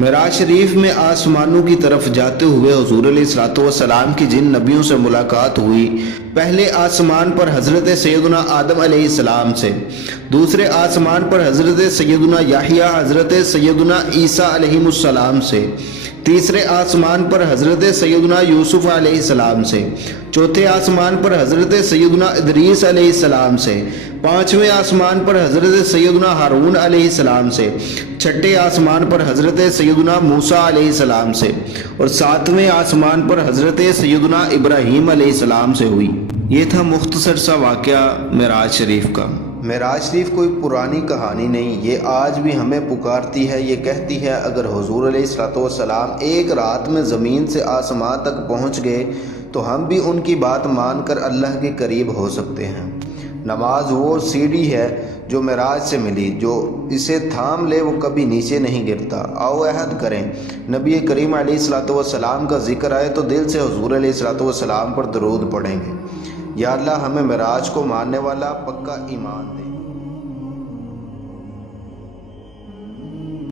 معراج شریف میں آسمانوں کی طرف جاتے ہوئے حضور علیہ الصلوۃ والسلام کی جن نبیوں سے ملاقات ہوئی، پہلے آسمان پر حضرت سیدنا آدم علیہ السلام سے، دوسرے آسمان پر حضرت سیدنا یحییٰ حضرت سیدنا عیسیٰ علیہ السلام سے، تیسرے آسمان پر حضرت سیدنا یوسف علیہ السلام سے، چوتھے آسمان پر حضرت سیدنا ادریس علیہ السلام سے، پانچویں آسمان پر حضرت سیدنا ہارون علیہ السلام سے، چھٹے آسمان پر حضرت سیدنا موسیٰ علیہ السلام سے، اور ساتویں آسمان پر حضرت سیدنا ابراہیم علیہ السلام سے ہوئی۔ یہ تھا مختصر سا واقعہ معراج شریف کا۔ معراج شریف کوئی پرانی کہانی نہیں، یہ آج بھی ہمیں پکارتی ہے، یہ کہتی ہے اگر حضور علیہ الصلوۃ والسلام ایک رات میں زمین سے آسمان تک پہنچ گئے تو ہم بھی ان کی بات مان کر اللہ کے قریب ہو سکتے ہیں۔ نماز وہ سیڑھی ہے جو معراج سے ملی، جو اسے تھام لے وہ کبھی نیچے نہیں گرتا۔ آؤ عہد کریں، نبی کریم علیہ الصلوۃ والسلام کا ذکر آئے تو دل سے حضور علیہ الصلوۃ والسلام پر درود پڑھیں گے۔ یا اللہ ہمیں معراج کو ماننے والا پکا ایمان دے۔